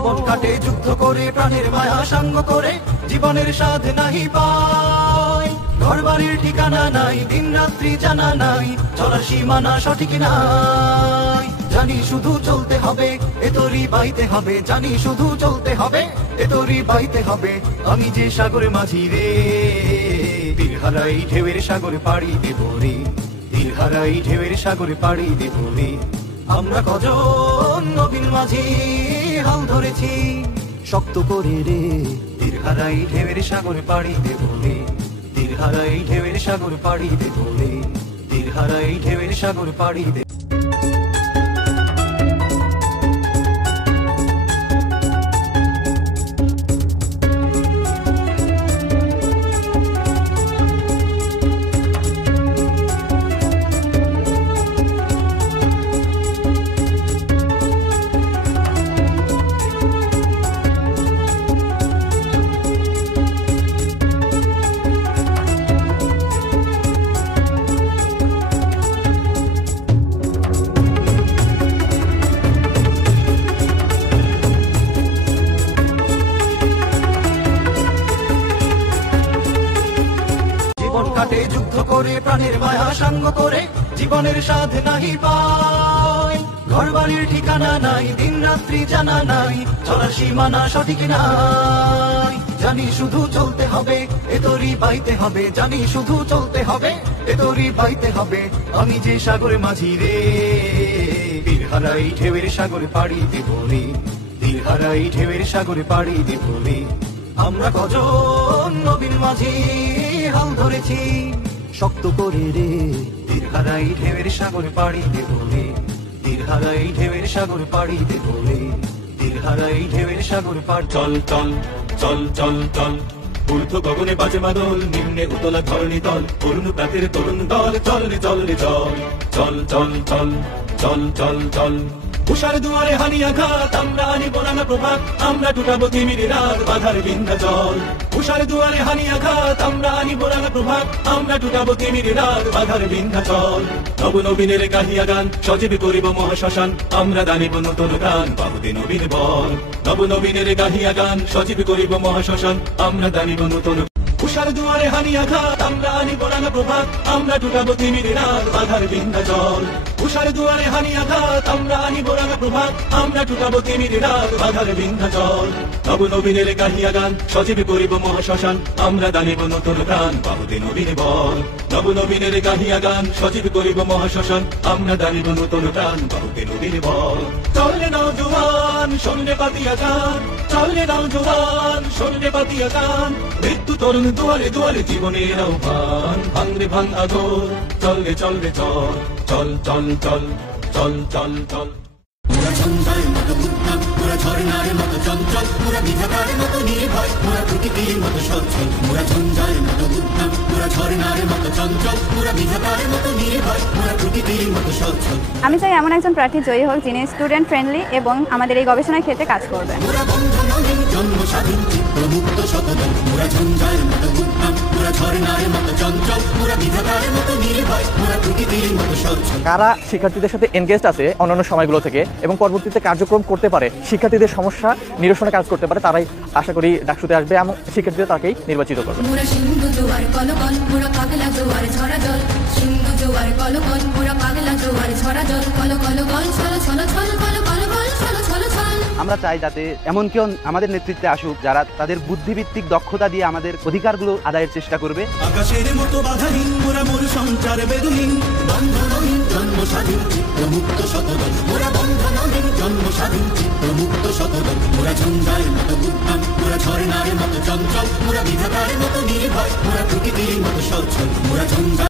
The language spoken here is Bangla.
জীবন কাটে যুদ্ধ করে, প্রাণের মায়া সাঙ্গ করে, জীবনের স্বাদ নাহি পায়। ঘর বাড়ির ঠিকানা নাই, দিন রাত্রি জানা নাই, চলার সীমানা সঠিক নাই। জানি শুধু চলতে হবে, এ তোরই বাইতে হবে, জানি শুধু চলতে হবে, এ তোরই বাইতে হবে। আমি যে সাগরে মাঝি রে, তীর হারাই ঢেউয়ের সাগরে পাড়ি দেব রে, তীর হারাই ঢেউয়ের সাগরে পাড়ি দেব রে। আমরা কজন নবীন মাঝি হাল ধরেছি শক্ত করে রে, তীর হারাই ঢেউয়ের সাগরে পাড়ি দেব রে, তীর হারাই ঢেউয়ের সাগরে পাড়ি দেব রে, তীর হারাই ঢেউয়ের সাগরে পাড়ি দেব। কাটে যুদ্ধ করে, প্রাণের মায়া সাঙ্গ করে, জীবনের স্বাদ নাহি পায়। ঘর বাড়ির ঠিকানা নাই, দিন রাত্রি জানা নাই, চলার সীমানা সঠিক নাই। জানি শুধু চলতে হবে, এ তোরই বাইতে হবে, জানি শুধু চলতে হবে, এ তোরই বাইতে হবে। আমি যে সাগরে মাঝি রে, তীর হারাই ঢেউয়ের সাগরে পাড়ি দেব রে, তীর হারাই ঢেউয়ের সাগরে পাড়ি দেব রে। আমরা কজন নবীন মাঝি হাল ধরেছি শক্ত করে রে, তীর হারাই ঢেউয়ের সাগরে পাড়ি দেব রে, তীর হারাই ঢেউয়ের সাগরে পাড়ি দেব রে, তীর হারাই ঢেউয়ের সাগরে পাড়ি। চল চল চল চল চল, ঊর্ধ্ব গগনে বাজে মাদল, নিম্নে উতলা ধরণী তল, তরুণ প্রাতের তরুণ দল, চল রে চল রে চল, চল চল চল চল চল চল। উষার দুয়ারে হানি আঘাত, আমরা আনিব নানা প্রভাত, আমরা টুটাবো তিমির রাত, বাধার বিন্ধ্যাচল। উষার দুয়ারে হানি আঘাত, আমরা আনিব নানা প্রভাত, আমরা টুটাবো তিমির রাত, বাধার বিন্ধ্যাচল। নব নবীনের গাহিয়া গান, সজীব করিব মহাশ্মশান, আমরা দানিব নতুন প্রাণ, বাহুতে নবীন বল। নব নবীনের গাহিয়া গান, সজীব করিব মহাশ্মশান, আমরা দানিব নতুন। উষার দুয়ারে হানি আঘাত, আমরা আনিব নানা প্রভাত, আমরা টুটাবো তিমির রাত, বাধার বিন্ধ্যাচল। উষার দুয়ারে হানি আঘাত, আমরা আনিব নানা প্রভাত, আমরা টুটাবো তিমির রাত, বাধার বিন্ধ্যাচল। নব নবীনের গাহিয়া গান, সজীব করিব মহাশ্মশান, আমরা দানিব নতুন প্রাণ, বাহুতে নবীন বল। নব নবীনের গাহিয়া গান, সজীব করিব মহাশ্মশান, আমরা দানিব নতুন প্রাণ, বাহুতে নবীন বল। চললে নওজোয়ান শোনলে পাতিয়া গান, চললে নওজোয়ান শোনলে পাতিয়া গান, মৃত্যু তরুণ দুয়ারে দুয়ারে জীবনের আহ্বান, ভাঙরে ভাঙ আগর, চল রে চল রে চল, চল চল চল চল চল চল। মোরা ঝঞ্ঝার মতো উদ্যম, মোরা ঝর্ণার মতো চঞ্চল, মোরা বিধাতার মতো নির্ভয়, মোরা প্রকৃতির মতো সচ্ছল। মোরা ঝঞ্ঝার মতো উদ্যম, মোরা ঝর্ণার মতো চঞ্চল, মোরা বিধাতার মতো নির্ভয়, মোরা প্রকৃতির মতো সচ্ছল। আমি চাই এমন একজন প্রার্থী জয়ী হোক যিনি স্টুডেন্ট ফ্রেন্ডলি এবং আমাদের এই গবেষণার ক্ষেত্রে কাজ করবেন। মোরা বন্ধনহীন জন্ম স্বাধীন চিত্তমুক্ত শতদল, মোরা ঝঞ্ঝার মতো উদ্যম, মোরা ঝর্ণার মতো চঞ্চল, মোরা বিধাতার মতো নির্ভয়, মোরা প্রকৃতির মতো সচ্ছল। কারা শিক্ষার্থীদের সাথে এনগেজড আছে অন্যান্য সময়গুলো থেকে এবং পরবর্তীতে কার্যক্রম করতে পারে, শিক্ষার্থীদের সমস্যা নিরসনে কাজ করতে পারে, তারাই আশা করি ডাকসুতে আসবে এবং শিক্ষার্থীরা তাকেই নির্বাচিত করবে। মোরা সিন্ধু জোয়ার কলকল, মোরা পাগলা জোয়ার ঝরা জল, সিন্ধু জোয়ার কলকল, মোরা পাগলা জোয়ার ঝরা জল, কল কল গল ছল ছল ছল, কল কল গল ছল ছল ছল। আমরা চাই যাতে এমন কেউ আমাদের নেতৃত্বে আসুক যারা তাদের বুদ্ধিভিত্তিক দক্ষতা দিয়ে আমাদের অধিকারগুলো আদায়ের চেষ্টা করবে। আকাশের মতো বাধাহীন, মোরা মোর সঞ্চার বেদহীন, বন্ধনহীন জন্ম স্বাধীন চিত্তমুক্ত শতদল, মোরা বন্ধনহীন জন্ম স্বাধীন চিত্তমুক্ত শতদল। মোরা ঝঞ্ঝার মতো উদ্যম, মোরা ঝর্ণার মতো চঞ্চল, মোরা বিধাতার মতো নির্ভয়, মোরা প্রকৃতির মতো সচ্ছল। মোরা ঝঞ্ঝার